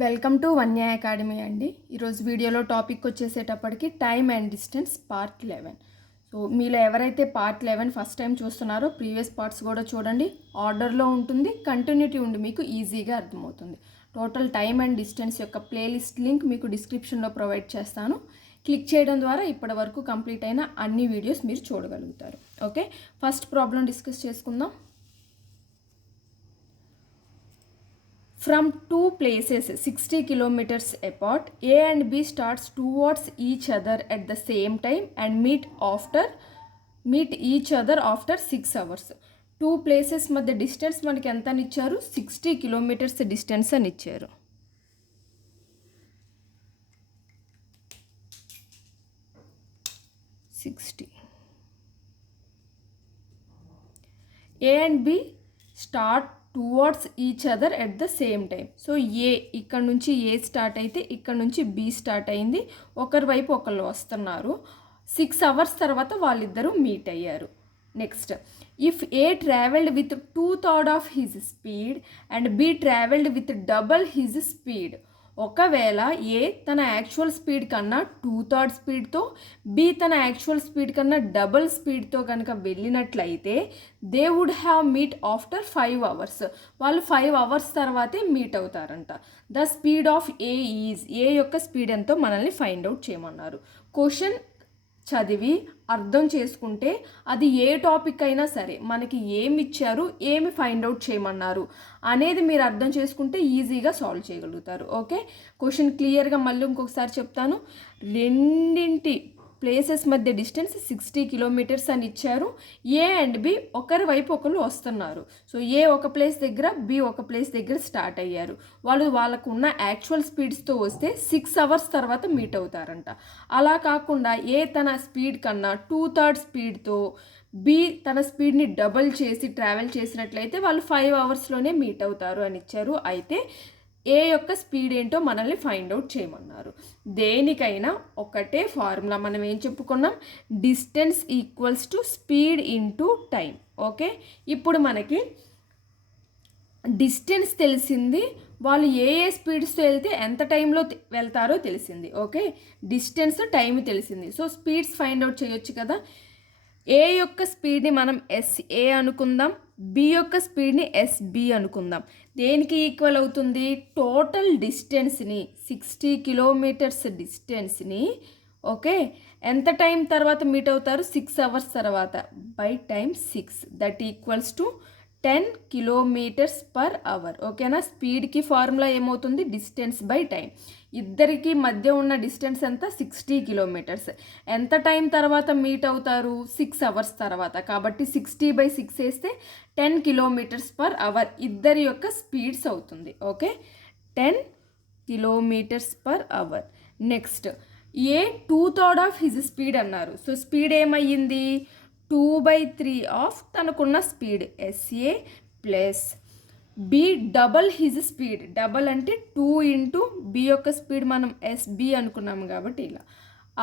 Welcome to Vanya academy అండి. ఈరోజు వీడియోలో టాపిక్ వచ్చేసేటప్పటికి time and distance part 11. So మీలో ఎవరైతే పార్ట్ 11 ఫస్ట్ టైం చూస్తున్నారో ప్రీవియస్ పార్ట్స్ కూడా చూడండి. ఆర్డర్లో ఉంటుంది, కంటిన్యూటీ ఉండి మీకు ఈజీగా అర్థమవుతుంది. టోటల్ టైమ్ అండ్ డిస్టెన్స్ యొక్క ప్లేలిస్ట్ లింక్ మీకు డిస్క్రిప్షన్లో ప్రొవైడ్ చేస్తాను. క్లిక్ చేయడం ద్వారా ఇప్పటి వరకు కంప్లీట్ అయిన అన్ని వీడియోస్ మీరు చూడగలుగుతారు. ఓకే, ఫస్ట్ ప్రాబ్లం డిస్కస్ చేసుకుందాం. From two places 60 kilometers apart, A and B starts towards each other at the same time and meet each other after 6 hours. Two places మధ్య డిస్టెన్స్ మనకి ఎంత అని ఇచ్చారు? 60 కిలోమీటర్స్ డిస్టెన్స్ అని ఇచ్చారు. A and B start towards each other at the same time. So ఇక్కడ నుంచి ఏ start అయితే ఇక్కడ నుంచి బి స్టార్ట్ అయింది. ఒకరి వైపు ఒకళ్ళు వస్తున్నారు. 6 hours తర్వాత వాళ్ళిద్దరూ మీట్ అయ్యారు. Next, if A travelled with 2/3 of his speed and B travelled with double his speed. ఒకవేళ ఏ తన యాక్చువల్ స్పీడ్ కన్నా 2/3 స్పీడ్తో, బి తన యాక్చువల్ స్పీడ్ కన్నా డబల్ స్పీడ్తో కనుక వెళ్ళినట్లయితే they would have meet after 5 hours. వాళ్ళు 5 hours తర్వాతే మీట్ అవుతారంట. The speed of A is, A యొక్క స్పీడ్ ఎంతో మనల్ని ఫైండ్ అవుట్ చేయమన్నారు. క్వశ్చన్ చదివి అర్థం చేసుకుంటే అది ఏ టాపిక్ అయినా సరే మనకి ఏమి ఇచ్చారు, ఏమి ఫైండ్ అవుట్ చేయమన్నారు అనేది మీరు అర్థం చేసుకుంటే ఈజీగా సాల్వ్ చేయగలుగుతారు. ఓకే, క్వశ్చన్ క్లియర్గా మళ్ళీ ఇంకొకసారి చెప్తాను. రెండింటి ప్లేసెస్ మధ్య డిస్టెన్స్ 60 kilometers అని ఇచ్చారు. ఏ అండ్ బి ఒకరి వైపు ఒకరు వస్తున్నారు. సో ఏ ఒక ప్లేస్ దగ్గర, బి ఒక ప్లేస్ దగ్గర స్టార్ట్ అయ్యారు. వాళ్ళకు ఉన్న యాక్చువల్ స్పీడ్స్తో వస్తే 6 hours తర్వాత మీట్ అవుతారంట. అలా కాకుండా ఏ తన స్పీడ్ కన్నా 2/3 స్పీడ్తో, బి తన స్పీడ్ని డబల్ చేసి ట్రావెల్ చేసినట్లయితే వాళ్ళు 5 hours మీట్ అవుతారు అని ఇచ్చారు. అయితే ఏ యొక్క స్పీడ్ ఏంటో మనల్ని ఫైండ్ అవుట్ చేయమన్నారు. దేనికైనా ఒకటే ఫార్ములా. మనం ఏం చెప్పుకున్నాం? Distance equals to speed into time. Okay, ఇప్పుడు మనకి డిస్టెన్స్ తెలిసింది, వాళ్ళు ఏ స్పీడ్స్తో వెళ్తే ఎంత టైంలో వెళ్తారో తెలిసింది. ఓకే, డిస్టెన్స్ టైం తెలిసింది. సో స్పీడ్స్ ఫైండ్ అవుట్ చేయొచ్చు కదా. ఏ యొక్క స్పీడ్ని మనం ఎస్ఏ అనుకుందాం, బి యొక్క స్పీడ్ని ఎస్బి అనుకుందాం. దేనికి ఈక్వల్ అవుతుంది? టోటల్ డిస్టెన్స్ని, 60 kilometers డిస్టెన్స్ని ఓకే ఎంత టైం తర్వాత మీట్ అవుతారు? 6 hours తర్వాత by time 6, that equals to 10 kilometers per hour. ఓకేనా? స్పీడ్కి ఫార్ములా ఏమవుతుంది? Distance by time. ఇద్దరికి మధ్య ఉన్న డిస్టెన్స్ ఎంత? 60 kilometers. ఎంత టైం తర్వాత మీట్ అవుతారు? 6 hours తర్వాత. కాబట్టి 60/6 వేస్తే 10 kilometers per hour ఇద్దరి యొక్క స్పీడ్స్ అవుతుంది. Okay, 10 kilometers per hour. Next, A 2/3 of his speed అన్నారు. సో స్పీడ్ ఏమయ్యింది? 2/3 ఆఫ్ తనకున్న speed SA plus B double his speed. Double అంటే 2 ఇంటూ బి యొక్క స్పీడ్ మనం ఎస్బి అనుకున్నాము కాబట్టి ఇలా.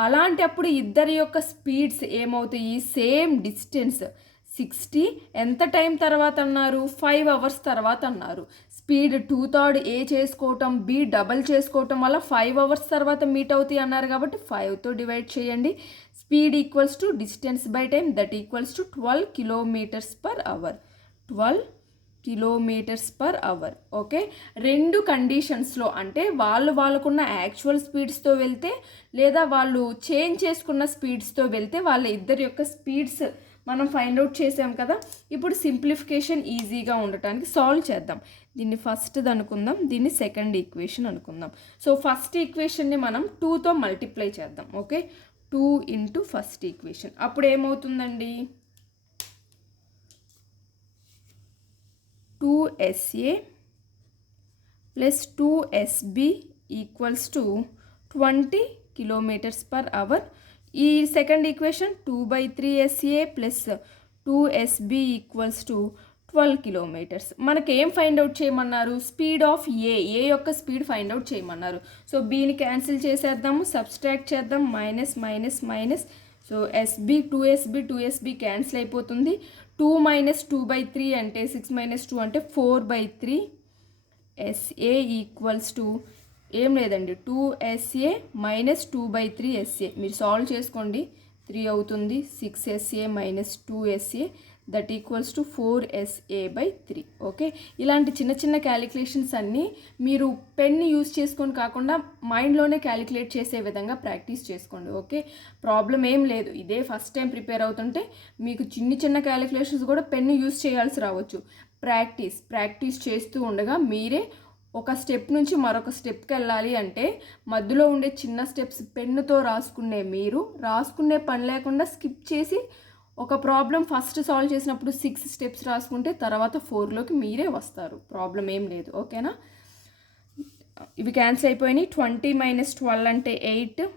అలాంటప్పుడు ఇద్దరి యొక్క స్పీడ్స్ ఏమవుతాయి? సేమ్ డిస్టెన్స్ 60 ఎంత టైం తర్వాత అన్నారు? 5 hours తర్వాత అన్నారు. స్పీడ్ 2/3 ఏ చేసుకోవటం, బి డబల్ చేసుకోవటం వల్ల 5 hours తర్వాత మీట్ అవుతాయి అన్నారు కాబట్టి 5తో డివైడ్ చేయండి. Speed equals to distance by time, that equals to 12 kilometers per hour. 12 kilometers per hour. Okay, రెండు కండిషన్స్లో అంటే వాళ్ళకున్న యాక్చువల్ స్పీడ్స్తో వెళ్తే లేదా వాళ్ళు చేంజ్ చేసుకున్న స్పీడ్స్తో వెళ్తే వాళ్ళ ఇద్దరి యొక్క స్పీడ్స్ మనం ఫైండ్ అవుట్ చేసాం కదా. ఇప్పుడు సింప్లిఫికేషన్ ఈజీగా ఉండటానికి సాల్వ్ చేద్దాం. దీన్ని ఫస్ట్ది అనుకుందాం, దీన్ని సెకండ్ ఈక్వేషన్ అనుకుందాం. సో ఫస్ట్ ఈక్వేషన్ని మనం 2తో మల్టిప్లై చేద్దాం. Okay, 2 into first equation. అప్పుడు ఏమవుతుందండి? 2SA plus 2SB equals to 20 kilometers per hour. ఈ second equation 2/3SA plus 2SB equals to 12 kilometers. మనకి ఏం ఫైండ్ అవుట్ చేయమన్నారు? స్పీడ్ ఆఫ్ ఏ యొక్క స్పీడ్ ఫైండ్ అవుట్ చేయమన్నారు. సో బీని క్యాన్సిల్ చేసేద్దాము, సబ్స్ట్రాక్ట్ చేద్దాం. Minus minus minus. So SB 2SB cancel అయిపోతుంది. 2 - 2/3 అంటే 6 - 2 అంటే 4/3. SA ఈక్వల్స్ టు ఏం లేదండి, 2SA మైనస్ 2/3 SA. మీరు సాల్వ్ చేసుకోండి, 3 అవుతుంది. 6SA minus 2SA that equals to 4SA/3. Okay, ఇలాంటి చిన్న చిన్న క్యాలిక్యులేషన్స్ అన్నీ మీరు పెన్ యూజ్ చేసుకొని కాకుండా మైండ్లోనే క్యాలిక్యులేట్ చేసే విధంగా ప్రాక్టీస్ చేసుకోండి. ఓకే, ప్రాబ్లం ఏం లేదు. ఇదే ఫస్ట్ టైం ప్రిపేర్ అవుతుంటే మీకు చిన్న క్యాలిక్యులేషన్స్ కూడా పెన్ యూజ్ చేయాల్సి రావచ్చు. ప్రాక్టీస్ చేస్తూ ఉండగా మీరే ఒక స్టెప్ నుంచి మరొక స్టెప్కి వెళ్ళాలి అంటే మధ్యలో ఉండే చిన్న స్టెప్స్ పెన్నుతో రాసుకునే పని లేకుండా స్కిప్ చేసి ఒక ప్రాబ్లం ఫస్ట్ సాల్వ్ చేసినప్పుడు 6 స్టెప్స్ రాసుకుంటే తర్వాత 4లోకి మీరే వస్తారు. ప్రాబ్లం ఏం లేదు. ఓకేనా, ఇవి క్యాన్సిల్ అయిపోయినాయి. 20 మైనస్ 12 అంటే 8,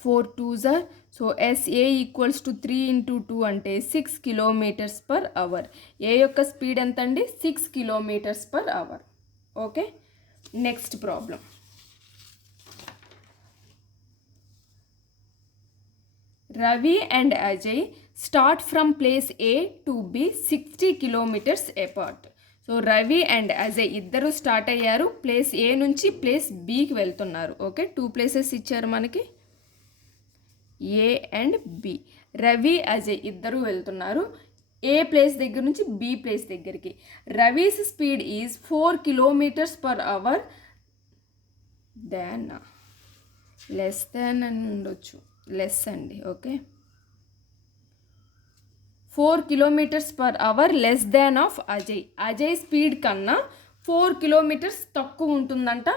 4 2s are. So SA equals to 3 into 2 అంటే 6 km/h. ఏ యొక్క స్పీడ్ ఎంత అండి? 6 km/h. Okay, next problem. Ravi and Ajay start from place A to B 60 kilometers apart. So Ravi and Ajay ఇద్దరు స్టార్ట్ అయ్యారు. ప్లేస్ ఏ నుంచి ప్లేస్ బికి వెళ్తున్నారు. ఓకే, 2 ప్లేసెస్ ఇచ్చారు మనకి, A and B. Ravi Ajay ఇద్దరు వెళ్తున్నారు ఏ ప్లేస్ దగ్గర నుంచి బి ప్లేస్ దగ్గరికి. Ravi's speed is 4 km/h than, less than అని ఉండొచ్చు, లెస్ అండి. Okay, 4 km/h less than of Ajay. Ajay speed కన్నా 4 km తక్కువ ఉంటుందంట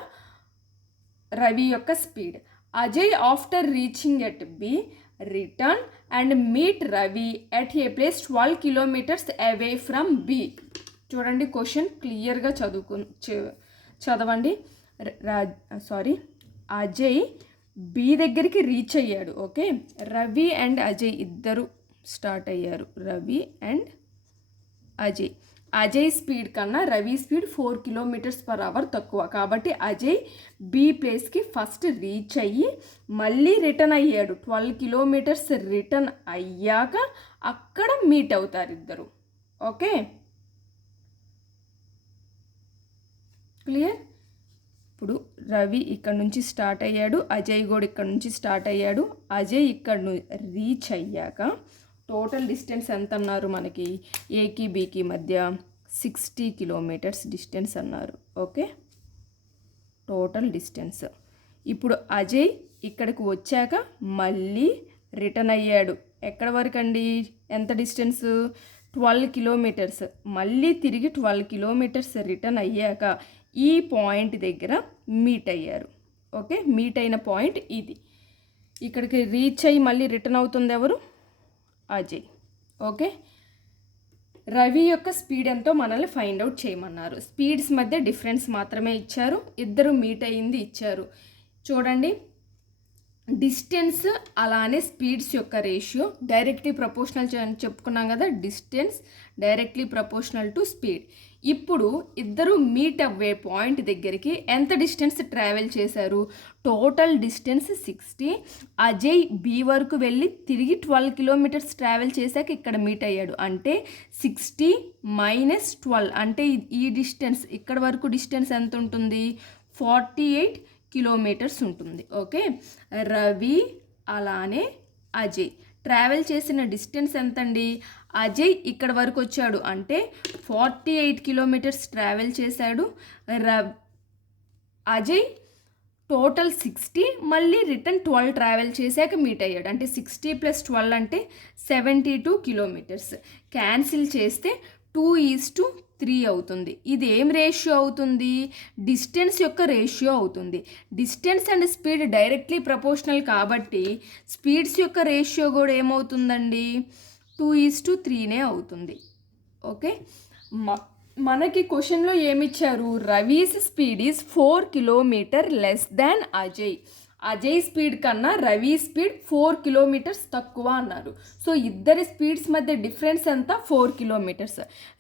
రవి యొక్క speed. Ajay after reaching at B return and meet Ravi at A place 12 km away from B. చూడండి, question క్లియర్గా చదవండి. అజయ్ బి దగ్గరికి రీచ్ అయ్యాడు. ఓకే, రవి అండ్ అజయ్ ఇద్దరు స్టార్ట్ అయ్యారు. రవి అండ్ అజయ్ స్పీడ్ కన్నా రవి స్పీడ్ 4 km/h తక్కువ. కాబట్టి అజయ్ బి ప్లేస్కి ఫస్ట్ రీచ్ అయ్యి మళ్ళీ రిటర్న్ అయ్యాడు. 12 km రిటర్న్ అయ్యాక అక్కడ మీట్ అవుతారు ఇద్దరు. Okay, clear. ఇప్పుడు రవి ఇక్కడ నుంచి స్టార్ట్ అయ్యాడు, అజయ్ కూడా ఇక్కడ నుంచి స్టార్ట్ అయ్యాడు. అజయ్ ఇక్కడ రీచ్ అయ్యాక టోటల్ డిస్టెన్స్ ఎంత అన్నారు మనకి? ఏకి బికి మధ్య 60 km డిస్టెన్స్ అన్నారు. Okay, total distance. ఇప్పుడు అజయ్ ఇక్కడికి వచ్చాక మళ్ళీ రిటర్న్ అయ్యాడు. ఎక్కడ వరకు అండి? ఎంత డిస్టెన్స్? 12 km. మళ్ళీ తిరిగి 12 km రిటర్న్ అయ్యాక ఈ పాయింట్ దగ్గర మీట్ అయ్యారు. ఓకే, మీట్ అయిన పాయింట్ ఇది. ఇక్కడికి రీచ్ అయ్యి మళ్ళీ రిటర్న్ అవుతుంది ఎవరు? అజయ్. ఓకే, రవి యొక్క స్పీడ్ ఎంతో మనల్ని ఫైండ్ అవుట్ చేయమన్నారు. స్పీడ్స్ మధ్య డిఫరెన్స్ మాత్రమే ఇచ్చారు, ఇద్దరు మీట్ అయ్యింది ఇచ్చారు. చూడండి, డిస్టెన్స్ అలానే స్పీడ్స్ యొక్క రేషియో డైరెక్ట్లీ ప్రపోర్షనల్ అని చెప్పుకున్నాం కదా. Distance directly proportional to speed. ఇప్పుడు ఇద్దరు మీట్ అవ్వే పాయింట్ దగ్గరికి ఎంత డిస్టెన్స్ ట్రావెల్ చేశారు? Total distance 60. అజయ్ బి వరకు వెళ్ళి తిరిగి 12 km ట్రావెల్ చేశాక ఇక్కడ మీట్ అయ్యాడు. అంటే 60 మైనస్ 12 అంటే ఈ డిస్టెన్స్ ఇక్కడ వరకు డిస్టెన్స్ ఎంత ఉంటుంది? 48 km ఉంటుంది. ఓకే, రవి అలానే అజయ్ ట్రావెల్ చేసిన డిస్టెన్స్ ఎంతండి? అజయ్ ఇక్కడ వరకు వచ్చాడు అంటే 48 km ట్రావెల్ చేశాడు. అజయ్ టోటల్ 60, మళ్ళీ రిటర్న్ 12 ట్రావెల్ చేశాక మీట్ అయ్యాడు. అంటే 60 + 12 అంటే 72 km. క్యాన్సిల్ చేస్తే 2:3 అవుతుంది. ఇది ఏం రేషియో అవుతుంది? డిస్టెన్స్ యొక్క రేషియో అవుతుంది. Distance and speed directly proportional కాబట్టి స్పీడ్స్ యొక్క రేషియో కూడా ఏమవుతుందండి? 2:3 అవుతుంది. ఓకే, మనకి క్వశ్చన్లో ఏమిచ్చారు? Ravi's speed is 4 km less than Ajay. Ajay speed కన్నా రవి స్పీడ్ 4 km తక్కువ అన్నారు. సో ఇద్దరి స్పీడ్స్ మధ్య డిఫరెన్స్ ఎంత? 4 km.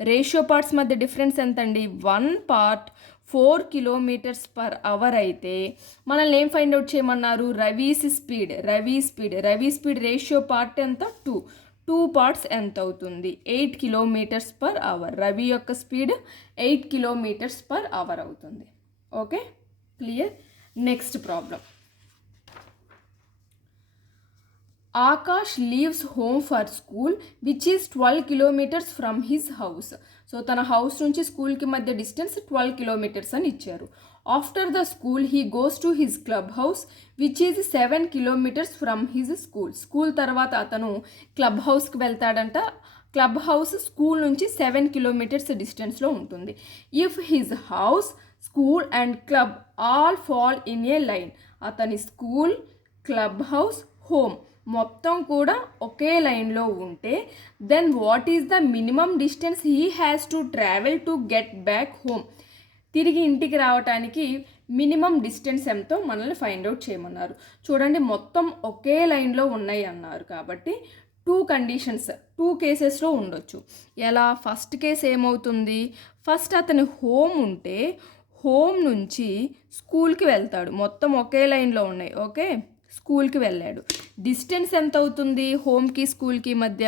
రేషియో పార్ట్స్ మధ్య డిఫరెన్స్ ఎంత అండి? 1 part 4 km/h అయితే మనల్ని ఏం ఫైండ్ అవుట్ చేయమన్నారు? రవి స్పీడ్ రేషియో పార్ట్ ఎంత? 2 parts ఎంత అవుతుంది? 8 km/h. రవి యొక్క స్పీడ్ 8 km/h అవుతుంది. Okay, clear. Next problem. Akash leaves home for school which is 12 kilometres from his house. So తన హౌస్ నుంచి స్కూల్కి మధ్య డిస్టెన్స్ 12 కిలోమీటర్స్ అని ఇచ్చారు. After the school he goes to his club house which is 7 kilometres from his school. School తర్వాత అతను club హౌస్కి వెళ్తాడంట. Club house school నుంచి 7 కిలోమీటర్స్ డిస్టెన్స్లో ఉంటుంది. If his house, school and club all fall in a line. అతని school, club house, home మొత్తం కూడా ఒకే లైన్లో ఉంటే then what is the minimum distance he has to travel to get back home. తిరిగి ఇంటికి రావడానికి మినిమం డిస్టెన్స్ ఎంతో మనల్ని ఫైండ్ అవుట్ చేయమన్నారు. చూడండి, మొత్తం ఒకే లైన్లో ఉన్నాయి అన్నారు కాబట్టి 2 కండిషన్స్ 2 కేసెస్లో ఉండొచ్చు. ఎలా? ఫస్ట్ కేసు ఏమవుతుంది, ఫస్ట్ అతని హోమ్ ఉంటే హోమ్ నుంచి స్కూల్కి వెళ్తాడు. మొత్తం ఒకే లైన్లో ఉన్నాయి. ఓకే, స్కూల్కి వెళ్ళాడు. డిస్టెన్స్ ఎంత అవుతుంది హోమ్కి స్కూల్కి మధ్య?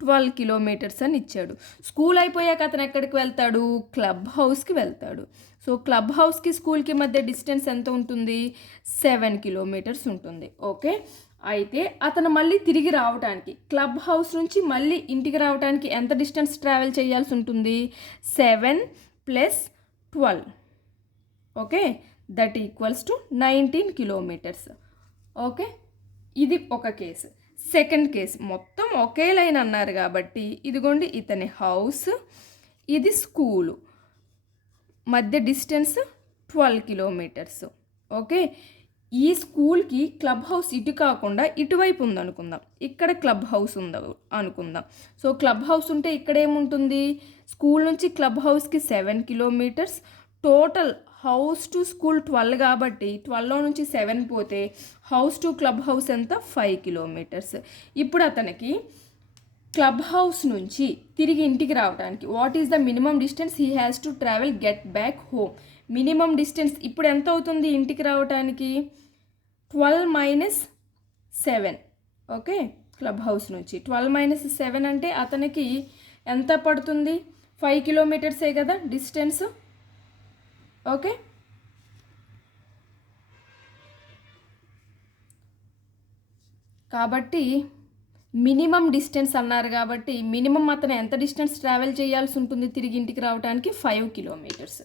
12 కిలోమీటర్స్ అని ఇచ్చాడు. స్కూల్ అయిపోయాక అతను ఎక్కడికి వెళ్తాడు? క్లబ్ హౌస్కి వెళ్తాడు. సో క్లబ్ హౌస్కి స్కూల్కి మధ్య డిస్టెన్స్ ఎంత ఉంటుంది? 7 కిలోమీటర్స్ ఉంటుంది. ఓకే, అయితే అతను మళ్ళీ తిరిగి రావడానికి క్లబ్ హౌస్ నుంచి మళ్ళీ ఇంటికి రావడానికి ఎంత డిస్టెన్స్ ట్రావెల్ చేయాల్సి ఉంటుంది? 7 + 12. Okay, that equals to 19 kilometres. Okay, ఇది ఒక కేసు. సెకండ్ కేసు, మొత్తం ఒకే లైన్ అన్నారు కాబట్టి ఇదిగోండి ఇతని హౌస్, ఇది స్కూలు, మధ్య డిస్టెన్స్ 12 కిలోమీటర్స్. ఓకే, ఈ స్కూల్కి క్లబ్ హౌస్ ఇటు కాకుండా ఇటువైపు ఉందనుకుందాం. ఇక్కడ క్లబ్ హౌస్ ఉంది అనుకుందాం. సో క్లబ్ హౌస్ ఉంటే ఇక్కడ ఏముంటుంది? స్కూల్ నుంచి క్లబ్ హౌస్కి 7 kilometres. Total house to school 12 కాబట్టి 12లో నుంచి 7 పోతే హౌస్ టు క్లబ్ హౌస్ ఎంత? 5 కిలోమీటర్స్. ఇప్పుడు అతనికి క్లబ్ హౌస్ నుంచి తిరిగి ఇంటికి రావడానికి what is the minimum distance he has to travel get back home. Minimum distance ఇప్పుడు ఎంత అవుతుంది ఇంటికి రావడానికి? 12 - 7. ఓకే, క్లబ్ హౌస్ నుంచి 12 - 7 అంటే అతనికి ఎంత పడుతుంది? 5 కిలోమీటర్సే కదా డిస్టెన్స్. ఓకే, కాబట్టి మినిమం డిస్టెన్స్ అన్నారు కాబట్టి మినిమం అతను ఎంత డిస్టెన్స్ ట్రావెల్ చేయాల్సి ఉంటుంది తిరిగి ఇంటికి రావడానికి? 5 కిలోమీటర్స్.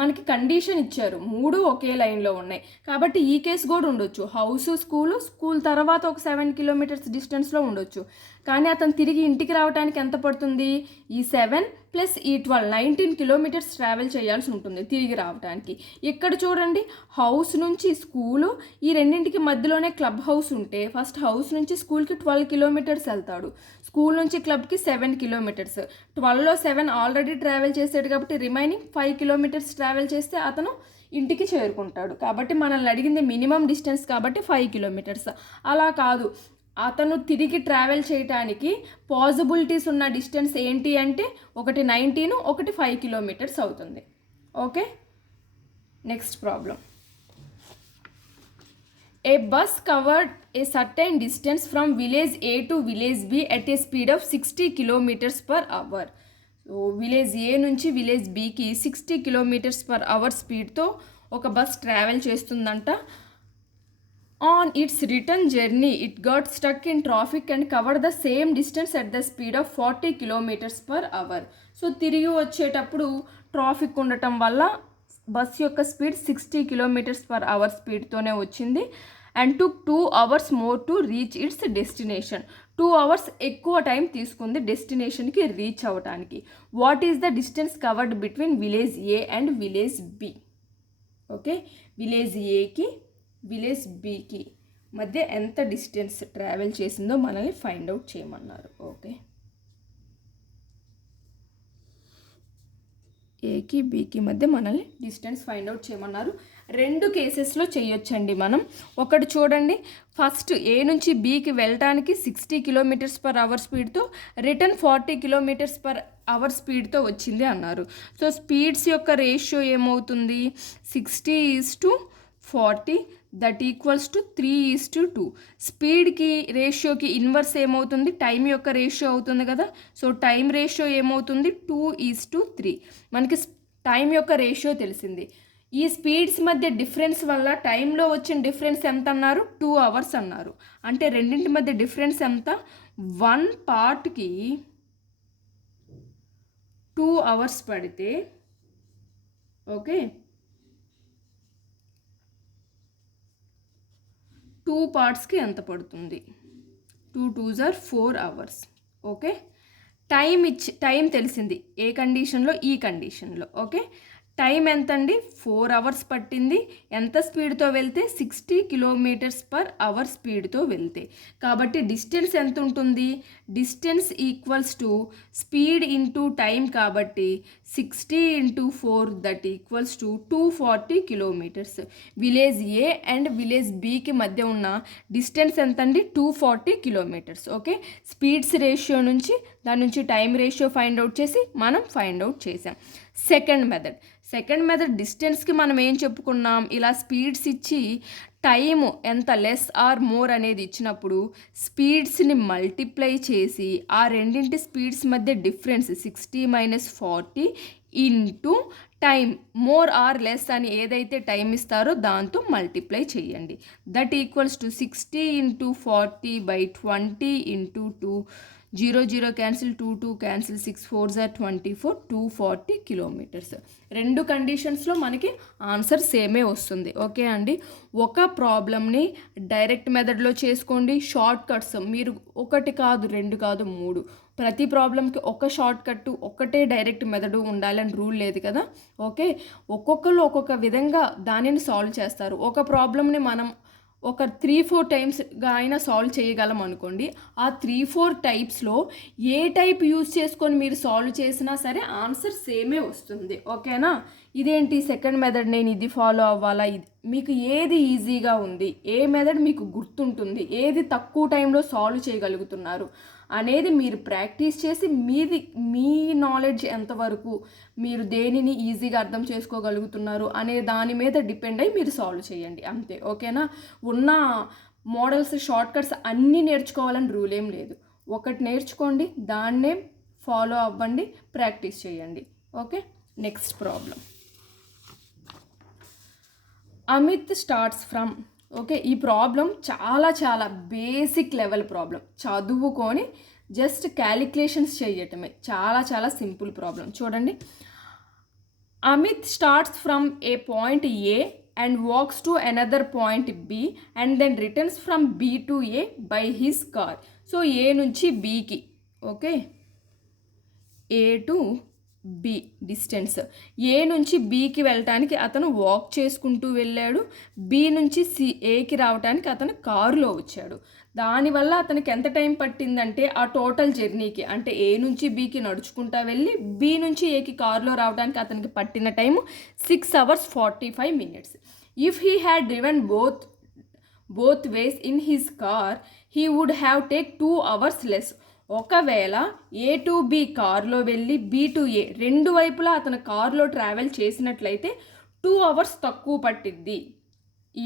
మనకి కండిషన్ ఇచ్చారు, 3 ఒకే లైన్లో ఉన్నాయి కాబట్టి ఈ కేసు కూడా ఉండొచ్చు. హౌస్, స్కూల్ తర్వాత ఒక 7 కిలోమీటర్స్ డిస్టెన్స్లో ఉండొచ్చు. కానీ అతను తిరిగి ఇంటికి రావడానికి ఎంత పడుతుంది? ఈ 7 + ఈ 12 19 కిలోమీటర్స్ ట్రావెల్ చేయాల్సి ఉంటుంది తిరిగి రావడానికి. ఇక్కడ చూడండి, హౌస్ నుంచి స్కూలు, ఈ రెండింటికి మధ్యలోనే క్లబ్ హౌస్ ఉంటే ఫస్ట్ హౌస్ నుంచి స్కూల్కి 12 కిలోమీటర్స్ వెళ్తాడు. స్కూల్ నుంచి క్లబ్కి 7 కిలోమీటర్స్. 12లో 7 ఆల్రెడీ ట్రావెల్ చేసాడు కాబట్టి రిమైనింగ్ 5 కిలోమీటర్స్ ట్రావెల్ చేస్తే అతను ఇంటికి చేరుకుంటాడు. కాబట్టి మనల్ని అడిగింది మినిమం డిస్టెన్స్ కాబట్టి 5 కిలోమీటర్స్. అలా కాదు, అతను తిరిగి ట్రావెల్ చేయడానికి పాసిబిలిటీస్ ఉన్న డిస్టెన్స్ ఏంటి అంటే ఒకటి 19, ఒకటి 5 కిలోమీటర్స్ అవుతుంది. Okay, next problem. A bus covered a certain distance from village A to village B at a speed of 60 km/h. So village A నుంచి విలేజ్ బికి 60 km/h స్పీడ్తో ఒక బస్ ట్రావెల్ చేస్తుందంట. On its return journey it got stuck in traffic and cover the same distance at the speed of 40 km/h. So తిరిగి వచ్చేటప్పుడు traffic ఉండటం వల్ల bus యొక్క స్పీడ్ 60 km/h స్పీడ్తోనే వచ్చింది. And took 2 hours more to reach its destination. 2 hours ఎక్కువ time తీసుకుంది డెస్టినేషన్కి రీచ్ అవ్వడానికి. What is the distance covered between village A and village B? Okay, village ఏకి విలేజ్ బికి మధ్య ఎంత డిస్టెన్స్ ట్రావెల్ చేసిందో మనల్ని ఫైండ్ అవుట్ చేయమన్నారు. ఓకే, ఏకి బికి మధ్య మనల్ని డిస్టెన్స్ ఫైండ్ అవుట్ చేయమన్నారు. 2 కేసెస్లో చేయొచ్చండి మనం. ఒకటి చూడండి, ఫస్ట్ ఏ నుంచి బికి వెళ్ళటానికి 60 km/h స్పీడ్తో, రిటర్న్ 40 km/h స్పీడ్తో వచ్చింది అన్నారు. సో స్పీడ్స్ యొక్క రేషియో ఏమవుతుంది? 60:40 దట్ ఈక్వల్స్ టు 3:2. స్పీడ్కి రేషియోకి ఇన్వర్స్ ఏమవుతుంది? టైం యొక్క రేషియో అవుతుంది కదా. సో టైం రేషియో ఏమవుతుంది? 2:3. మనకి టైం యొక్క రేషియో తెలిసింది. ఈ స్పీడ్స్ మధ్య డిఫరెన్స్ వల్ల టైంలో వచ్చిన డిఫరెన్స్ ఎంత అన్నారు? 2 అవర్స్ అన్నారు. అంటే రెండింటి మధ్య డిఫరెన్స్ ఎంత? 1 పార్ట్కి 2 అవర్స్ పడితే ఓకే 2 పార్ట్స్కి ఎంత పడుతుంది? 2 2s are 4 hours. Okay, time తెలిసింది ఏ కండిషన్లో? ఈ కండిషన్లో. ఓకే, టైం ఎంతండి? 4 అవర్స్ పట్టింది. ఎంత స్పీడ్తో వెళ్తే? 60 km/h స్పీడ్తో వెళ్తే. కాబట్టి డిస్టెన్స్ ఎంత ఉంటుంది? Distance equals to speed into time. కాబట్టి 60 × 4 that equals to 240 kilometres. Village A and village బికి మధ్య ఉన్న డిస్టెన్స్ ఎంతండి? 240 కిలోమీటర్స్. ఓకే, స్పీడ్స్ రేషియో నుంచి దాని నుంచి టైం రేషియో ఫైండ్ అవుట్ చేసి మనం ఫైండ్ అవుట్ చేసాం. సెకండ్ మెథడ్ డిస్టెన్స్కి మనం ఏం చెప్పుకున్నాం? ఇలా స్పీడ్స్ ఇచ్చి టైము ఎంత లెస్ ఆర్ మోర్ అనేది ఇచ్చినప్పుడు స్పీడ్స్ని మల్టిప్లై చేసి ఆ రెండింటి స్పీడ్స్ మధ్య difference 60 - 40 into time more or less అని ఏదైతే టైం ఇస్తారో దాంతో మల్టిప్లై చేయండి. That equals to 60 × 40/20 into 2. 0 0 cancel, 2 2 cancel, 6 4s are 24, 240 kilometres. రెండు కండిషన్స్లో మనకి ఆన్సర్ సేమే వస్తుంది. ఓకే అండి, ఒక ప్రాబ్లమ్ని డైరెక్ట్ మెథడ్లో చేసుకోండి. షార్ట్ కట్స్ మీరు 1 కాదు 2 కాదు 3, ప్రతి ప్రాబ్లంకి ఒక షార్ట్ కట్ ఒక్కటే డైరెక్ట్ మెథడ్ ఉండాలని రూల్ లేదు కదా. ఓకే, ఒక్కొక్కరు ఒక్కొక్క విధంగా దానిని సాల్వ్ చేస్తారు. ఒక ప్రాబ్లమ్ని మనం ఒక 3-4 టైమ్స్గా అయినా సాల్వ్ చేయగలం అనుకోండి. ఆ 3-4 టైప్స్లో ఏ టైప్ యూజ్ చేసుకొని మీరు సాల్వ్ చేసినా సరే ఆన్సర్ సేమే వస్తుంది. ఓకేనా, ఇదేంటి సెకండ్ మెథడ్ నేను ఇది ఫాలో అవ్వాలా? ఇది మీకు ఏది ఈజీగా ఉంది, ఏ మెథడ్ మీకు గుర్తుంటుంది, ఏది తక్కువ టైంలో సాల్వ్ చేయగలుగుతున్నారు అనేది మీరు ప్రాక్టీస్ చేసి మీ నాలెడ్జ్ ఎంతవరకు మీరు దేనిని ఈజీగా అర్థం చేసుకోగలుగుతున్నారు అనే దాని మీద డిపెండ్ అయ్యి మీరు సాల్వ్ చేయండి అంతే. ఓకేనా, ఉన్న మోడల్స్ షార్ట్ కట్స్ అన్నీ నేర్చుకోవాలని రూల్ ఏం లేదు. ఒకటి నేర్చుకోండి, దాన్నే ఫాలో అవ్వండి, ప్రాక్టీస్ చేయండి. Okay, next problem. Amit starts from. Okay, ఈ ప్రాబ్లం చాలా బేసిక్ లెవెల్ ప్రాబ్లం. చదువుకొని జస్ట్ క్యాలిక్యులేషన్స్ చేయటమే. చాలా సింపుల్ ప్రాబ్లం. చూడండి, Amit starts from A point A and walks to another point B and then returns from B to A by his car. So A నుంచి Bకి, okay, A to B distance. A నుంచి బీకి వెళ్ళటానికి అతను walk చేసుకుంటూ వెళ్ళాడు. B నుంచి ఏకి రావడానికి అతను కారులో వచ్చాడు. దానివల్ల అతనికి ఎంత టైం పట్టిందంటే ఆ టోటల్ జర్నీకి, అంటే ఏ నుంచి బీకి నడుచుకుంటా వెళ్ళి బి నుంచి ఏకి కారులో రావడానికి అతనికి పట్టిన time 6 hours 45 minutes. If he had driven both ways in his car, he would have take 2 hours less. ఒకవేళ ఏ టు బి కార్లో వెళ్ళి బి టు ఏ రెండు వైపులా అతను కార్లో ట్రావెల్ చేసినట్లయితే 2 hours తక్కువ పట్టిద్ది. ఈ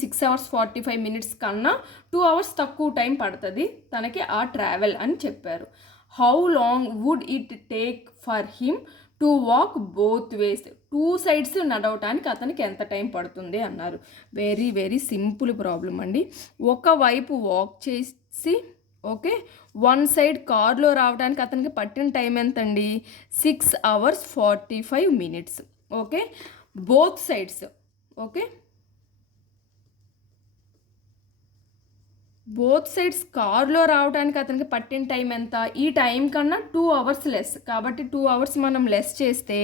6 hours 45 minutes కన్నా 2 hours తక్కువ టైం పడుతుంది తనకి ఆ ట్రావెల్ అని చెప్పారు. How long would it take for him to walk both ways. 2 sides నడవటానికి అతనికి ఎంత టైం పడుతుంది అన్నారు. వెరీ సింపుల్ ప్రాబ్లం అండి. ఒకవైపు వాక్ చేసి ఓకే 1 side కార్లో రావడానికి అతనికి పట్టిన టైం ఎంతండి? 6 hours 45 minutes. Okay, both sides okay, both sides కార్లో రావడానికి అతనికి పట్టిన టైం ఎంత? ఈ టైం కన్నా 2 hours లెస్. కాబట్టి 2 hours మనం లెస్ చేస్తే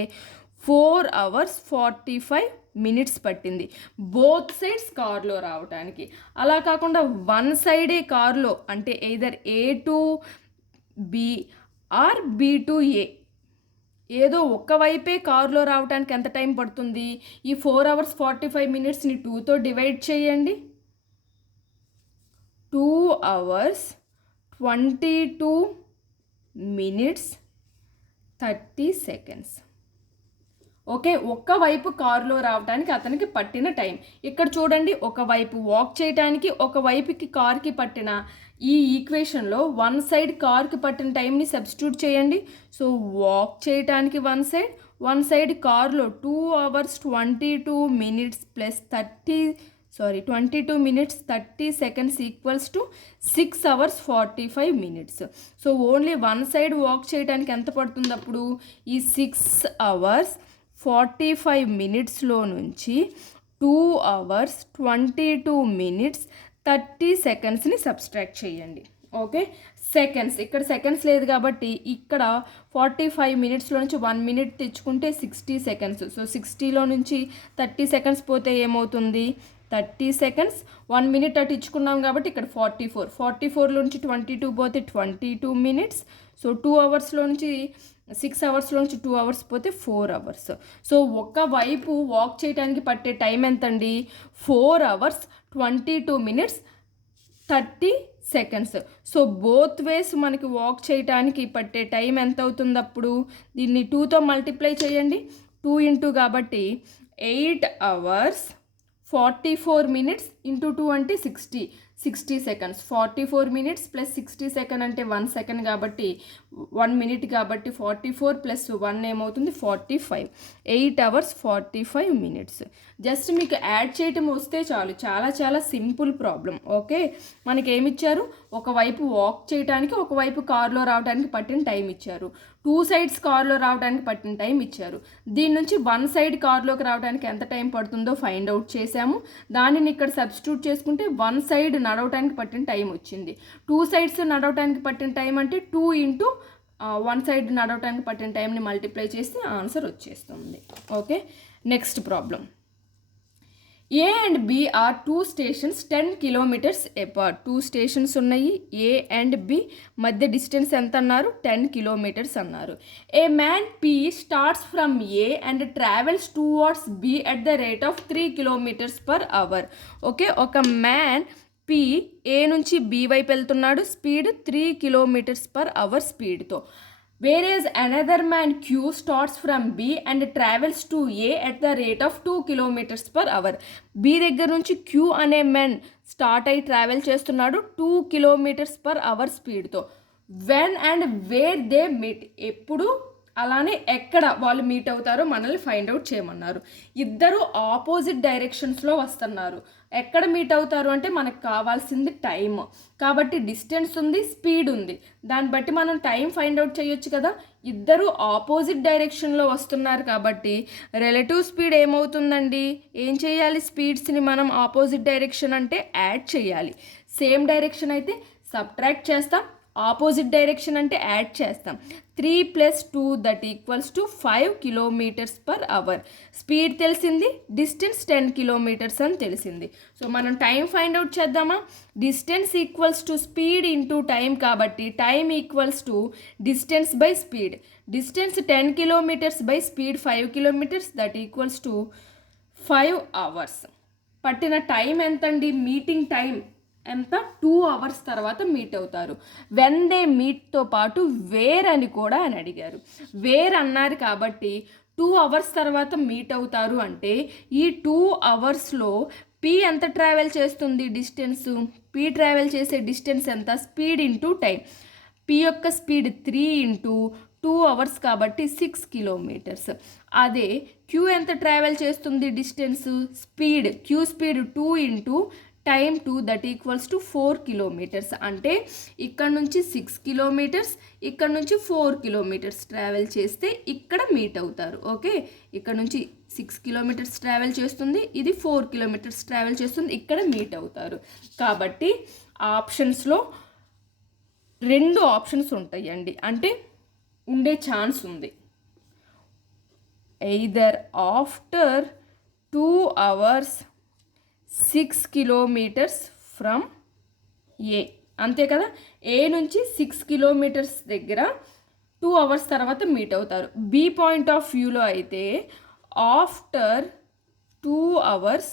4 hours 45 minutes పట్టింది బోత్ సైడ్స్ కార్లో రావడానికి. అలా కాకుండా 1 side కార్లో, అంటే either A to B or B to A, ఏదో ఒక్కవైపే కార్లో రావడానికి ఎంత టైం పడుతుంది? ఈ 4 hours 45 minutesని 2తో డివైడ్ చేయండి. 2 hours 22 minutes 30 seconds. ఓకే, ఒక్కవైపు కారులో రావడానికి అతనికి పట్టిన టైం. ఇక్కడ చూడండి, ఒకవైపు వాక్ చేయడానికి ఒకవైపుకి కార్కి పట్టిన ఈ ఈక్వేషన్లో 1 side కార్కి పట్టిన టైంని సబ్స్టిట్యూట్ చేయండి. సో వాక్ చేయడానికి 1 side, వన్ సైడ్ కార్లో 2 hours 22 minutes plus 22 minutes 30 seconds equals to 6 hours 45 minutes. So only one side walk చేయడానికి ఎంత పడుతుంది అప్పుడు? ఈ 6 hours 45 minutesలో నుంచి 2 hours 22 minutes 30 secondsని సబ్స్ట్రాక్ట్ చేయండి. ఓకే, సెకండ్స్, ఇక్కడ సెకండ్స్ లేదు కాబట్టి ఇక్కడ 45 minutesలో నుంచి 1 minute తెచ్చుకుంటే 60 seconds. సో 60లో నుంచి 30 seconds పోతే ఏమవుతుంది? 30 seconds. 1 minute అటు ఇచ్చుకున్నాం కాబట్టి ఇక్కడ 44లో నుంచి 22 పోతే 22 minutes. సో 2 hoursలో నుంచి 6 hoursలో నుంచి 2 hours పోతే 4 hours. సో ఒకవైపు వాక్ చేయడానికి పట్టే టైం ఎంతండి? 4 hours 22 minutes 30 seconds. So both ways మనకి వాక్ చేయడానికి పట్టే టైం ఎంత అవుతుంది అప్పుడు? దీన్ని 2తో మల్టిప్లై చేయండి. 2 into కాబట్టి 8 hours 44 minutes into 2 అంటే 60 seconds. 44 minutes ప్లస్ 60 second అంటే 1 second కాబట్టి 1 minute కాబట్టి 44 ప్లస్ 1 ఏమవుతుంది? 45. 8 hours 45 minutes. జస్ట్ మీకు యాడ్ చేయటం వస్తే చాలు, చాలా చాలా సింపుల్ ప్రాబ్లం. ఓకే, మనకి ఏమి ఇచ్చారు? ఒకవైపు వాక్ చేయడానికి, ఒకవైపు కార్లో రావడానికి పట్టిన టైం ఇచ్చారు. 2 sides కార్లో రావడానికి పట్టిన టైం ఇచ్చారు. దీని నుంచి 1 side కార్లోకి రావడానికి ఎంత టైం పడుతుందో ఫైండ్ అవుట్ చేసాము. దానిని ఇక్కడ సబ్స్టిట్యూట్ చేసుకుంటే 1 side నడవడానికి పట్టిన టైం వచ్చింది. 2 sides నడవడానికి పట్టిన టైం అంటే 2 into 1 side నడవడానికి పట్టిన టైంని మల్టిప్లై చేస్తే ఆన్సర్ వచ్చేస్తుంది. Okay, next problem. A and B are 2 stations 10 kilometers apart. 2 stations ఉన్నాయి. A and B మధ్య డిస్టెన్స్ ఎంత అన్నారు? 10 kilometers అన్నారు. A man P starts from A and travels towards B at the rate of 3 kilometers per hour. Okay, ఒక man P A నుంచి B వైపు వెళ్తున్నాడు, speed 3 kilometers per hour స్పీడ్తో. Whereas another man Q starts from B and travels to A at the rate of 2 kilometers per hour. B దగ్గర నుంచి Q అనే man start అయ్యి travel చేస్తున్నాడు 2 kilometers per hour స్పీడ్తో. When and where they meet, ఎప్పుడు అలానే ఎక్కడ వాళ్ళు మీట్ అవుతారో మనల్ని ఫైండ్ అవుట్ చేయమన్నారు. ఇద్దరు ఆపోజిట్ డైరెక్షన్స్లో వస్తున్నారు. ఎక్కడ మీట్ అవుతారు అంటే మనకు కావాల్సింది టైం. కాబట్టి డిస్టెన్స్ ఉంది, స్పీడ్ ఉంది, దాన్ని బట్టి మనం టైం ఫైండ్ అవుట్ చేయొచ్చు కదా. ఇద్దరు ఆపోజిట్ డైరెక్షన్లో వస్తున్నారు కాబట్టి రిలేటివ్ స్పీడ్ ఏమవుతుందండి? ఏం చేయాలి? స్పీడ్స్ని మనం ఆపోజిట్ డైరెక్షన్ అంటే యాడ్ చేయాలి. సేమ్ డైరెక్షన్ అయితే సబ్ట్రాక్ట్ చేస్తాం, ఆపోజిట్ డైరెక్షన్ అంటే యాడ్ చేస్తాం. 3 + 2 that equals to 5 kilometers per hour. Speed తెలిసింది, డిస్టెన్స్ 10 kilometers అని తెలిసింది. సో మనం టైం ఫైండ్ అవుట్ చేద్దామా? Distance equals to speed into time కాబట్టి time equals to distance by speed. Distance 10 kilometers by speed 5 kilometers that equals to 5 hours. పట్టిన time ఎంతండి? Meeting time ఎంత? 2 hours తర్వాత meet అవుతారు. వెన్ దే మీట్తో పాటు wear అని కూడా అని అడిగారు. వేర్ అన్నారు కాబట్టి 2 hours తర్వాత మీట్ అవుతారు అంటే ఈ 2 hoursలో P ఎంత ట్రావెల్ చేస్తుంది? డిస్టెన్స్. P ట్రావెల్ చేసే డిస్టెన్స్ ఎంత? Speed into time. P యొక్క స్పీడ్ 3 into 2 hours కాబట్టి 6 kilometers. అదే Q ఎంత ట్రావెల్ చేస్తుంది? Distance. Speed, Q speed 2 into time 2 that equals to 4 kilometers. అంటే ఇక్కడ నుంచి 6 kilometers, ఇక్కడ నుంచి 4 kilometers ట్రావెల్ చేస్తే ఇక్కడ మీట్ అవుతారు. ఓకే, ఇక్కడ నుంచి 6 kilometers ట్రావెల్ చేస్తుంది, ఇది 4 kilometers ట్రావెల్ చేస్తుంది, ఇక్కడ మీట్ అవుతారు. కాబట్టి ఆప్షన్స్లో 2 ఆప్షన్స్ ఉంటాయండి, అంటే ఉండే ఛాన్స్ ఉంది. Either after 2 hours 6 kilometers from A, అంతే కదా. ఏ నుంచి 6 kilometers దగ్గర 2 hours తర్వాత మీట్ అవుతారు. బి పాయింట్ ఆఫ్ వ్యూలో అయితే after 2 hours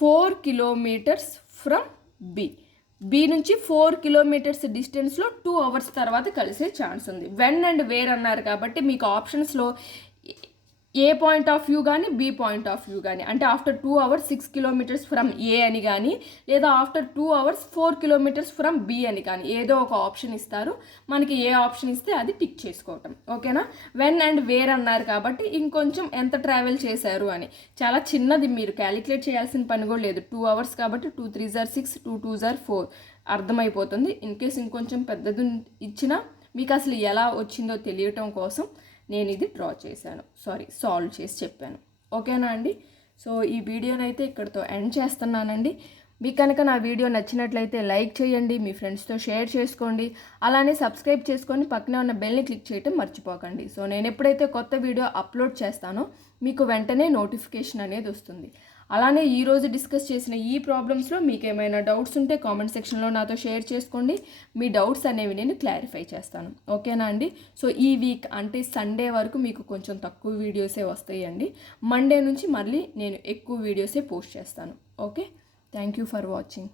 4 kilometers from B. B నుంచి 4 kilometers డిస్టెన్స్లో 2 hours తర్వాత కలిసే ఛాన్స్ ఉంది. వెన్ అండ్ వేర్ అన్నారు కాబట్టి మీకు ఆప్షన్స్లో ఏ పాయింట్ ఆఫ్ వ్యూ కానీ బి పాయింట్ ఆఫ్ వ్యూ కానీ, అంటే after 2 hours 6 kilometers from A అని కానీ, లేదా after 2 hours 4 kilometers from B అని కానీ ఏదో ఒక ఆప్షన్ ఇస్తారు. మనకి ఏ ఆప్షన్ ఇస్తే అది టిక్ చేసుకోవటం. ఓకేనా? వెన్ అండ్ వేర్ అన్నారు కాబట్టి ఇంకొంచెం ఎంత ట్రావెల్ చేశారు అని. చాలా చిన్నది, మీరు క్యాలిక్యులేట్ చేయాల్సిన పని కూడా లేదు. 2 hours కాబట్టి 2 3s are 6, 2 2s are 4 అర్థమైపోతుంది. ఇన్ కేస్ ఇంకొంచెం పెద్దది ఇచ్చినా మీకు అసలు ఎలా వచ్చిందో తెలియటం కోసం నేను ఇది డ్రా చేశాను, సాల్వ్ చేసి చెప్పాను. ఓకేనా అండి? సో ఈ వీడియోనైతే ఇక్కడితో ఎండ్ చేస్తున్నానండి. మీకు కనుక నా వీడియో నచ్చినట్లయితే లైక్ చేయండి, మీ ఫ్రెండ్స్తో షేర్ చేసుకోండి, అలానే సబ్స్క్రైబ్ చేసుకొని పక్కనే ఉన్న బెల్ని క్లిక్ చేయటం మర్చిపోకండి. సో నేను ఎప్పుడైతే కొత్త వీడియో అప్లోడ్ చేస్తానో మీకు వెంటనే నోటిఫికేషన్ అనేది వస్తుంది. అలానే ఈరోజు డిస్కస్ చేసిన ఈ ప్రాబ్లమ్స్లో మీకు ఏమైనా డౌట్స్ ఉంటే కామెంట్ సెక్షన్లో నాతో షేర్ చేసుకోండి. మీ డౌట్స్ అనేవి నేను క్లారిఫై చేస్తాను. ఓకేనా అండి? సో ఈ వీక్ అంటే సండే వరకు మీకు కొంచెం తక్కువ వీడియోసే వస్తాయండి. మండే నుంచి మళ్ళీ నేను ఎక్కువ వీడియోసే పోస్ట్ చేస్తాను. Okay, thank you for watching.